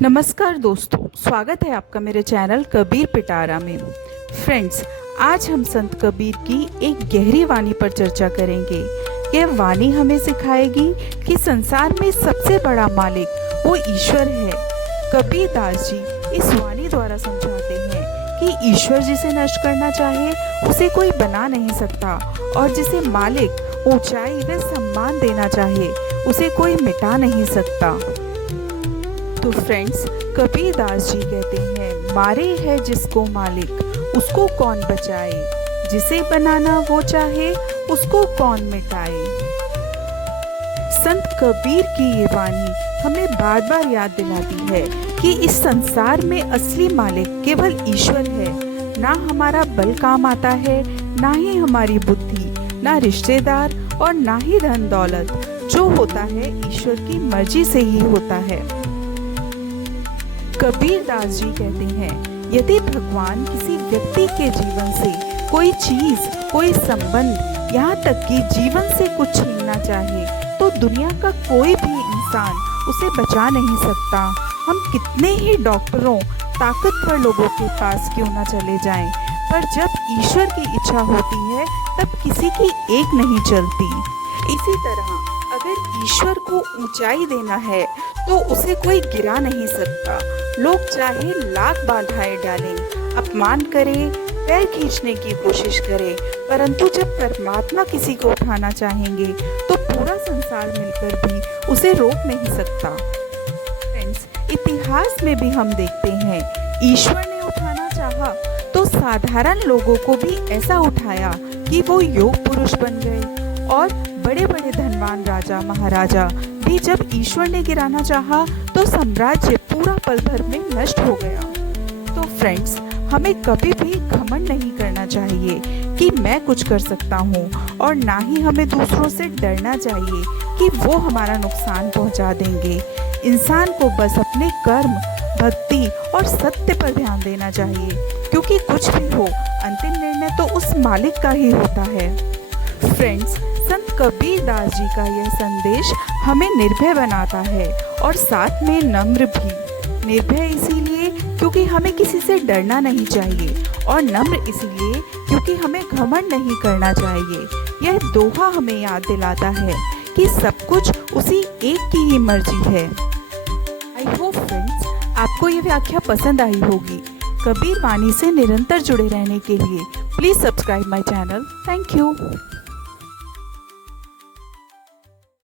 नमस्कार दोस्तों, स्वागत है आपका मेरे चैनल कबीर पिटारा में। फ्रेंड्स, आज हम संत कबीर की एक गहरी वाणी पर चर्चा करेंगे। यह वाणी हमें सिखाएगी कि संसार में सबसे बड़ा मालिक वो ईश्वर है। कबीर दास जी इस वाणी द्वारा समझाते हैं कि ईश्वर जिसे नष्ट करना चाहे उसे कोई बना नहीं सकता, और जिसे मालिक ऊंचाई व सम्मान देना चाहे उसे कोई मिटा नहीं सकता। तो फ्रेंड्स, कबीर दास जी कहते हैं, मारे है जिसको मालिक उसको कौन बचाए, जिसे बनाना वो चाहे उसको कौन मिटाए। संत कबीर की ये वाणी हमें बार बार याद दिलाती है कि इस संसार में असली मालिक केवल ईश्वर है। ना हमारा बल काम आता है, ना ही हमारी बुद्धि, ना रिश्तेदार और ना ही धन दौलत। जो होता है ईश्वर की मर्जी से ही होता है। कबीर दास जी कहते हैं, यदि भगवान किसी व्यक्ति के जीवन से कोई चीज, कोई संबंध, यहाँ तक कि जीवन से कुछ छीनना चाहे तो दुनिया का कोई भी इंसान उसे बचा नहीं सकता। हम कितने ही डॉक्टरों, ताकतवर लोगों के पास क्यों न चले जाएं, पर जब ईश्वर की इच्छा होती है तब किसी की एक नहीं चलती। इसी तरह अगर ईश्वर को ऊंचाई देना है तो उसे कोई गिरा नहीं सकता। लोग चाहे लाख बाधाएं डालें, अपमान करें, पैर खींचने की कोशिश करें, परंतु जब परमात्मा किसी को उठाना चाहेंगे तो पूरा संसार मिलकर भी उसे रोक नहीं सकता। फ्रेंड्स, इतिहास में भी हम देखते हैं, ईश्वर ने उठाना चाहा तो साधारण लोगों को भी ऐसा उठाया कि वो योग पुरुष बन गए, और बड़े बड़े धनवान राजा महाराजा भी जब ईश्वर ने गिराना चाहा तो साम्राज्य पूरा पल भर में नष्ट हो गया। तो फ्रेंड्स, हमें कभी भी घमंड नहीं करना चाहिए कि मैं कुछ कर सकता हूँ, और ना ही हमें दूसरों से डरना चाहिए कि वो हमारा नुकसान पहुँचा देंगे। इंसान को बस अपने कर्म, भक्ति और सत्य पर ध्यान देना चाहिए, क्योंकि कुछ भी हो अंतिम निर्णय तो उस मालिक का ही होता है। फ्रेंड्स, संत कबीर दास जी का यह संदेश हमें निर्भय बनाता है और साथ में नम्र भी। निर्भय इसीलिए क्योंकि हमें किसी से डरना नहीं चाहिए, और नम्र इसीलिए क्योंकि हमें घमंड नहीं करना चाहिए। यह दोहा हमें याद दिलाता है कि सब कुछ उसी एक की ही मर्जी है। आई होप फ्रेंड्स, आपको ये व्याख्या पसंद आई होगी। कबीर वाणी से निरंतर जुड़े रहने के लिए please subscribe my channel. Thank you.